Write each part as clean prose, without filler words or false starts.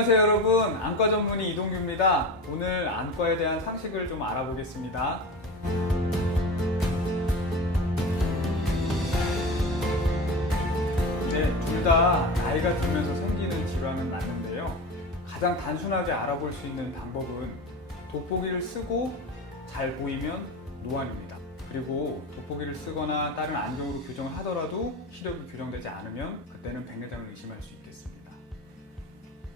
안녕하세요 여러분, 안과 전문의 이동규입니다. 오늘 안과에 대한 상식을 좀 알아보겠습니다. 네, 둘 다 나이가 들면서 생기는 질환은 맞는데요. 가장 단순하게 알아볼 수 있는 방법은 돋보기를 쓰고 잘 보이면 노안입니다. 그리고 돋보기를 쓰거나 다른 안경으로 교정을 하더라도 시력이 교정되지 않으면 그때는 백내장을 의심할 수 있겠습니다.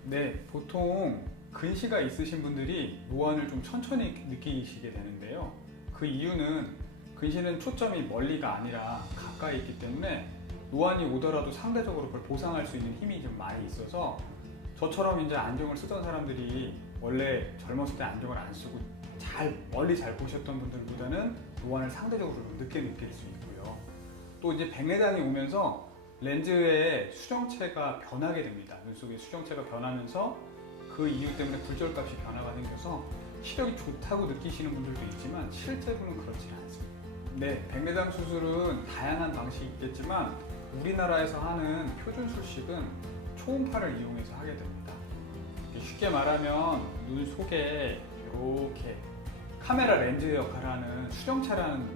네, 보통 근시가 있으신 분들이 노안을 좀 천천히 느끼시게 되는데요. 그 이유는 근시는 초점이 멀리가 아니라 가까이 있기 때문에 노안이 오더라도 상대적으로 그걸 보상할 수 있는 힘이 좀 많이 있어서 저처럼 이제 안경을 쓰던 사람들이 원래 젊었을 때 안경을 안 쓰고 멀리 잘 보셨던 분들보다는 노안을 상대적으로 늦게 느낄 수 있고요. 또 이제 백내장이 오면서 렌즈의 수정체가 변하게 됩니다. 눈 속의 수정체가 변하면서 그 이유 때문에 굴절값이 변화가 생겨서 시력이 좋다고 느끼시는 분들도 있지만 실제로는 그렇지 않습니다. 네, 백내장 수술은 다양한 방식이 있겠지만 우리나라에서 하는 표준 수식은 초음파를 이용해서 하게 됩니다. 쉽게 말하면 눈 속에 이렇게 카메라 렌즈 역할을 하는 수정체라는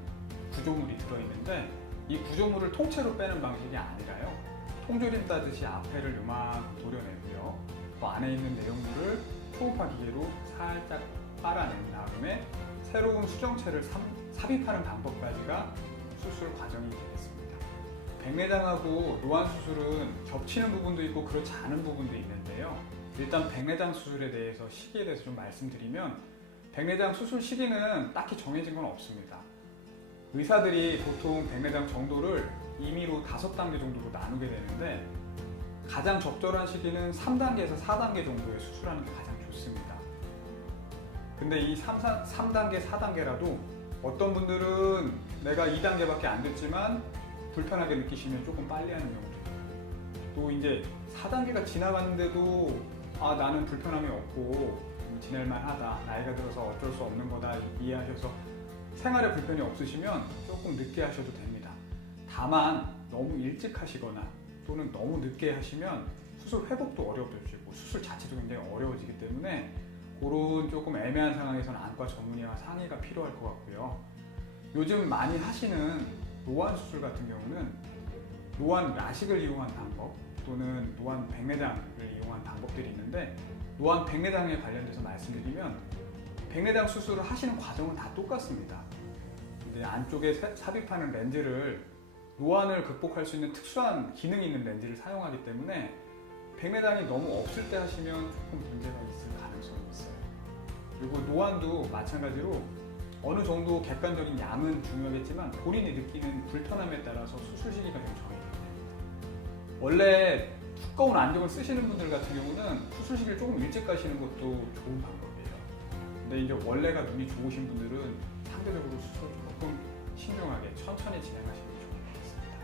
구조물이 들어있는데 이 구조물을 통째로 빼는 방식이 아니라요. 통조림 따듯이 앞에를 요만큼 도려내고요. 그 안에 있는 내용물을 초음파 기계로 살짝 빨아낸 다음에 새로운 수정체를 삽입하는 방법까지가 수술 과정이 되겠습니다. 백내장하고 노안 수술은 겹치는 부분도 있고 그렇지 않은 부분도 있는데요. 일단 백내장 수술에 대해서 시기에 대해서 좀 말씀드리면 백내장 수술 시기는 딱히 정해진 건 없습니다. 의사들이 보통 백내장 정도를 임의로 5단계 정도로 나누게 되는데 가장 적절한 시기는 3단계에서 4단계 정도에 수술하는 게 가장 좋습니다. 근데 이 3단계, 4단계라도 어떤 분들은 내가 2단계밖에 안 됐지만 불편하게 느끼시면 조금 빨리 하는 경우도 있고 또 이제 4단계가 지나갔는데도 나는 불편함이 없고 지낼만 하다, 나이가 들어서 어쩔 수 없는 거다 이해하셔서 생활에 불편이 없으시면 조금 늦게 하셔도 됩니다. 다만 너무 일찍 하시거나 또는 너무 늦게 하시면 수술 회복도 어려워지고 수술 자체도 굉장히 어려워지기 때문에 그런 조금 애매한 상황에서는 안과 전문의와 상의가 필요할 것 같고요. 요즘 많이 하시는 노안 수술 같은 경우는 노안 라식을 이용한 방법 또는 노안 백내장을 이용한 방법들이 있는데 노안 백내장에 관련돼서 말씀드리면 백내장 수술을 하시는 과정은 다 똑같습니다. 근데 안쪽에 삽입하는 렌즈를 노안을 극복할 수 있는 특수한 기능이 있는 렌즈를 사용하기 때문에 백내장이 너무 없을 때 하시면 조금 문제가 있을 가능성이 있어요. 그리고 노안도 마찬가지로 어느 정도 객관적인 양은 중요하겠지만 본인이 느끼는 불편함에 따라서 수술 시기가 좀 정해져야 됩니다. 원래 두꺼운 안경을 쓰시는 분들 같은 경우는 수술 시기를 조금 일찍 가시는 것도 좋은 방법이에요. 근데 이제 원래가 눈이 좋으신 분들은 상대적으로 수술을 조금 신중하게 천천히 진행하시는 게 좋을 것 같습니다.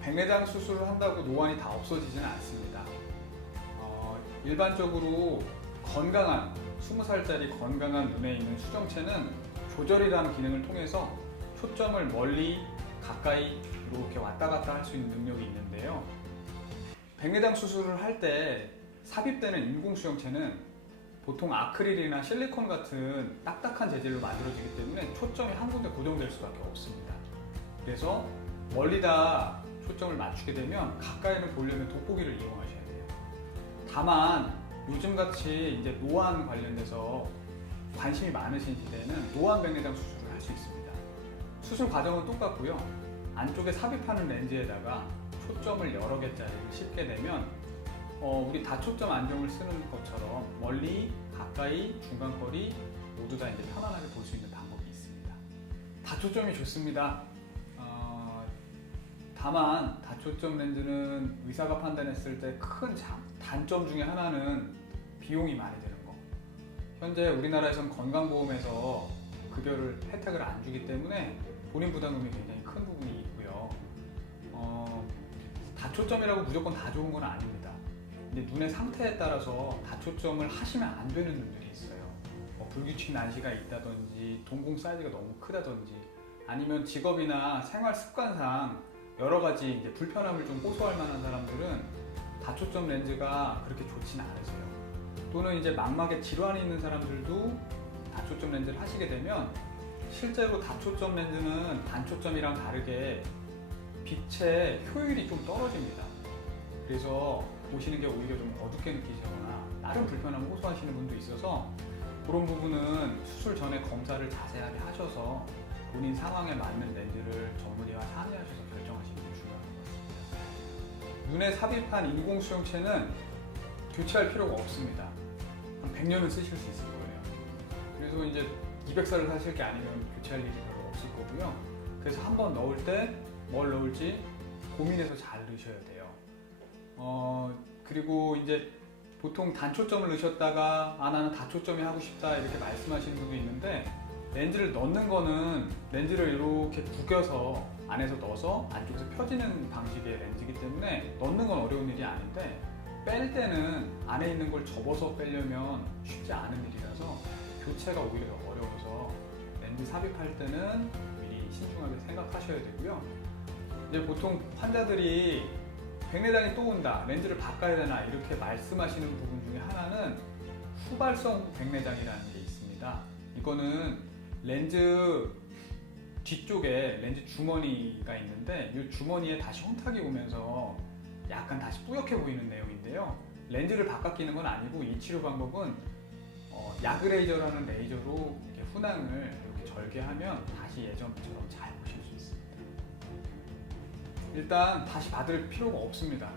백내장 수술을 한다고 노안이 다 없어지지는 않습니다. 일반적으로 건강한 20살짜리 건강한 눈에 있는 수정체는 조절이라는 기능을 통해서 초점을 멀리 가까이 이렇게 왔다 갔다 할 수 있는 능력이 있는데요. 백내장 수술을 할 때 삽입되는 인공수정체는 보통 아크릴이나 실리콘 같은 딱딱한 재질로 만들어지기 때문에 초점이 한 군데 고정될 수밖에 없습니다. 그래서 멀리다 초점을 맞추게 되면 가까이는 보려면 돋보기를 이용하셔야 돼요. 다만 요즘같이 이제 노안 관련돼서 관심이 많으신 시대에는 노안 백내장 수술을 할 수 있습니다. 수술 과정은 똑같고요. 안쪽에 삽입하는 렌즈에다가 초점을 여러 개짜리를 씹게 되면 우리 다초점 안경을 쓰는 것처럼 멀리, 가까이, 중간거리 모두 다 이제 편안하게 볼 수 있는 방법이 있습니다. 다초점이 좋습니다. 다만 다초점 렌즈는 의사가 판단했을 때 큰 단점 중에 하나는 비용이 많이 드는 거. 현재 우리나라에서는 건강보험에서 급여를 혜택을 안 주기 때문에 본인 부담금이 굉장히 큰 부분이 있고요. 다초점이라고 무조건 다 좋은 건 아닙니다. 근데 눈의 상태에 따라서 다초점을 하시면 안 되는 눈들이 있어요. 불규칙 난시가 있다든지 동공 사이즈가 너무 크다든지 아니면 직업이나 생활 습관상 여러 가지 이제 불편함을 좀 호소할 만한 사람들은 다초점 렌즈가 그렇게 좋지는 않으세요. 또는 이제 망막에 질환이 있는 사람들도 다초점 렌즈를 하시게 되면 실제로 다초점 렌즈는 단초점이랑 다르게 빛의 효율이 좀 떨어집니다. 그래서 보시는 게 오히려 좀 어둡게 느끼시거나 다른 불편함을 호소하시는 분도 있어서 그런 부분은 수술 전에 검사를 자세하게 하셔서 본인 상황에 맞는 렌즈를 전문의와 상의하셔서 결정하시는 게 중요한 것 같습니다. 눈에 삽입한 인공 수용체는 교체할 필요가 없습니다. 한 100년은 쓰실 수 있을 거예요. 그래서 이제 200살을 사실 게 아니면 교체할 일이 별로 없을 거고요. 그래서 한번 넣을 때 뭘 넣을지 고민해서 잘 넣으셔야 돼요. 그리고 이제 보통 단초점을 넣으셨다가 나는 다초점이 하고 싶다 이렇게 말씀하시는 분도 있는데, 렌즈를 넣는 거는 렌즈를 이렇게 구겨서 안에서 넣어서 안쪽에서 펴지는 방식의 렌즈이기 때문에 넣는 건 어려운 일이 아닌데, 뺄 때는 안에 있는 걸 접어서 빼려면 쉽지 않은 일이라서 교체가 오히려 더 어려워서 렌즈 삽입할 때는 미리 신중하게 생각하셔야 되고요. 이제 보통 환자들이 백내장이 또 온다, 렌즈를 바꿔야 되나 이렇게 말씀하시는 부분 중에 하나는 후발성 백내장이라는 게 있습니다. 이거는 렌즈 뒤쪽에 렌즈 주머니가 있는데 이 주머니에 다시 혼탁이 오면서 약간 다시 뿌옇게 보이는 내용인데요. 렌즈를 바꿔 끼는 건 아니고 이 치료 방법은 야그레이저라는 레이저로 이렇게 훈항을 이렇게 절개하면 다시 예전처럼 잘 보실 수 있습니다. 일단 다시 받을 필요가 없습니다.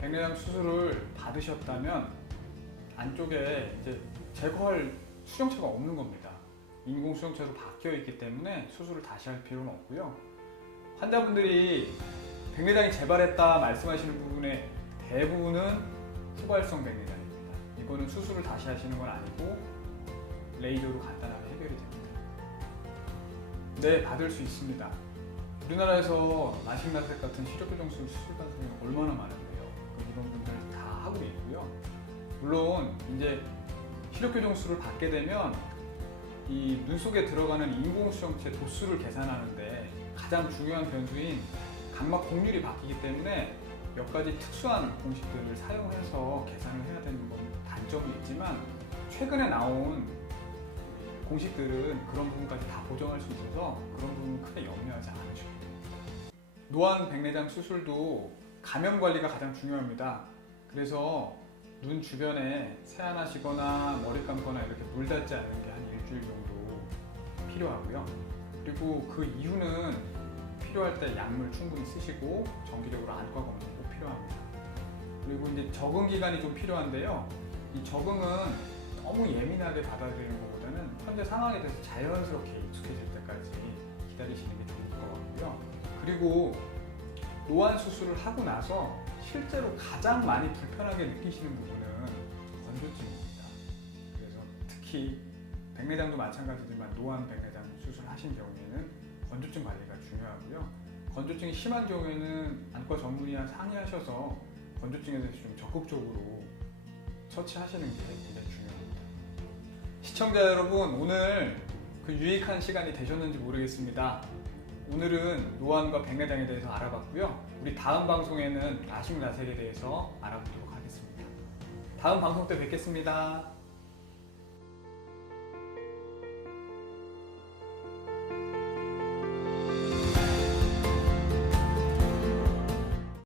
백내장 수술을 받으셨다면 안쪽에 이제 제거할 수정체가 없는 겁니다. 인공 수정체로 바뀌어 있기 때문에 수술을 다시 할 필요는 없고요. 환자분들이 백내장이 재발했다 말씀하시는 부분의 대부분은 후발성 백내장입니다. 이거는 수술을 다시 하시는 건 아니고 레이저로 간단하게 해결이 됩니다. 네, 받을 수 있습니다. 우리나라에서 라식라섹 같은 시력교정술 수술 과정이 얼마나 많은데요. 이런 분들 다 하고 있고요. 물론 이제 시력교정술을 받게 되면 이 눈 속에 들어가는 인공수정체 도수를 계산하는데 가장 중요한 변수인 각막 곡률이 바뀌기 때문에 몇 가지 특수한 공식들을 사용해서 계산을 해야 되는 건 단점이 있지만, 최근에 나온 공식들은 그런 부분까지 다 보정할 수 있어서 그런 부분은 크게 염려하지 않으셔도 됩니다. 노안 백내장 수술도 감염 관리가 가장 중요합니다. 그래서 눈 주변에 세안하시거나 머리 감거나 이렇게 물 닿지 않는 게 한 일주일 정도 필요하고요. 그리고 그 이후는 필요할 때 약물 충분히 쓰시고 정기적으로 안과 검진 꼭 필요합니다. 그리고 이제 적응 기간이 좀 필요한데요. 이 적응은 너무 예민하게 받아들이는 것보다는 현재 상황에 대해서 자연스럽게 익숙해질 때까지 기다리시는 게 좋을 것 같고요. 그리고 노안 수술을 하고 나서 실제로 가장 많이 불편하게 느끼시는 부분은 건조증입니다. 그래서 특히 백내장도 마찬가지지만 노안 백내장 수술하신 경우에는 건조증 관리가 중요하고요. 건조증이 심한 경우에는 안과 전문의와 상의하셔서 건조증에 대해서 좀 적극적으로 처치하시는 게 굉장히 중요합니다. 시청자 여러분, 오늘 그 유익한 시간이 되셨는지 모르겠습니다. 오늘은 노안과 백내장에 대해서 알아봤고요. 우리 다음 방송에는 라식라섹에 대해서 알아보도록 하겠습니다. 다음 방송 때 뵙겠습니다.